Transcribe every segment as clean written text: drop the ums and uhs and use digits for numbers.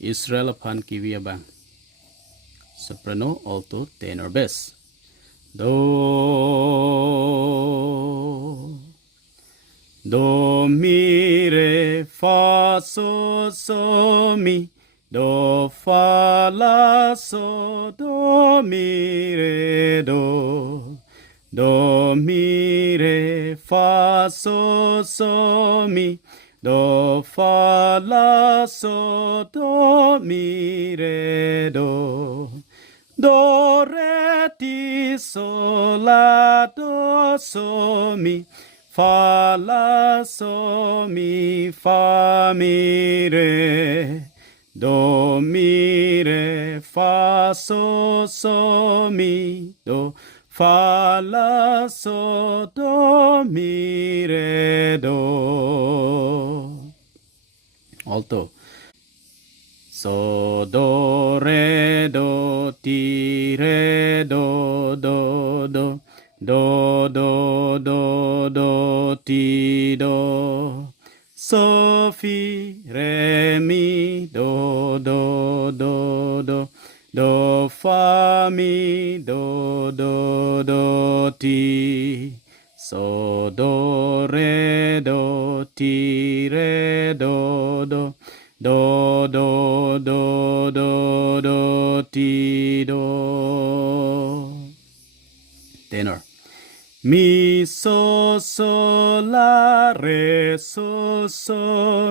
Israel upon Kivia bang. Soprano, alto, tenor, bass. Do, do, mi, re, fa, so, mi. Do, fa, la, so, do, mi, re, do. Do, mi, re, fa, so, mi. Do, fa, la, so, do, mi, re, do. Do, re, ti, sol, la, do, so, mi. Fa, la, so, mi, fa, mi, re. Do, mi, re, fa, so, mi. Do, fa, la, so, do, mi, re, do. Alto. So, do, re, do, ti, re, do, do, do. Do, ti, do. So, fi, re, mi, do, do. Do, fa, mi, do, ti. So, do, re, do, ti, re, do. Do, ti, do. Tenor. Mi, so, la, re, so,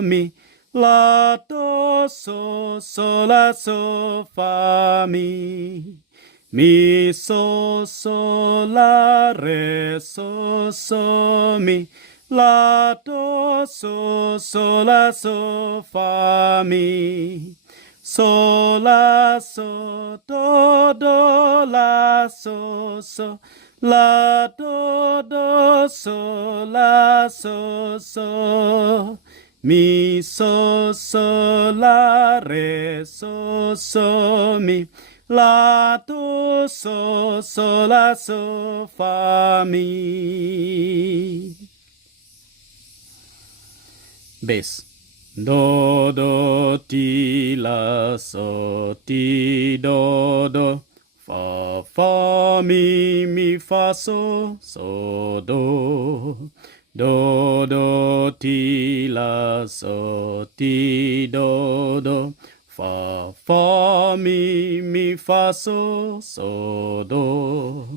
mi. La, do, so, la, so, fa, mi. Mi, so, la, re, so, mi. La, do, so, la, so, fa, mi. So, la, so, do, la, so. La, do, so, la, so. Mi, so, la, re, so, mi. La, do, so, la, so, fa, mi. Bass. Do, ti, la, so, ti, do. Fa, mi, fa, so, do. Do, ti, la, so, ti, do. Fa, mi, fa, so, do.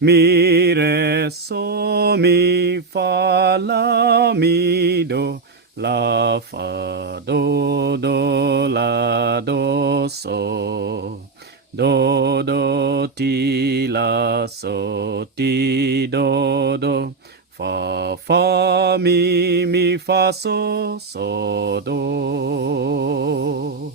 Mi, re, so, mi, fa, la, mi, do. La, fa, do, la, do, so. Do, ti, la, so, ti, do. Fa, mi, fa, so, do.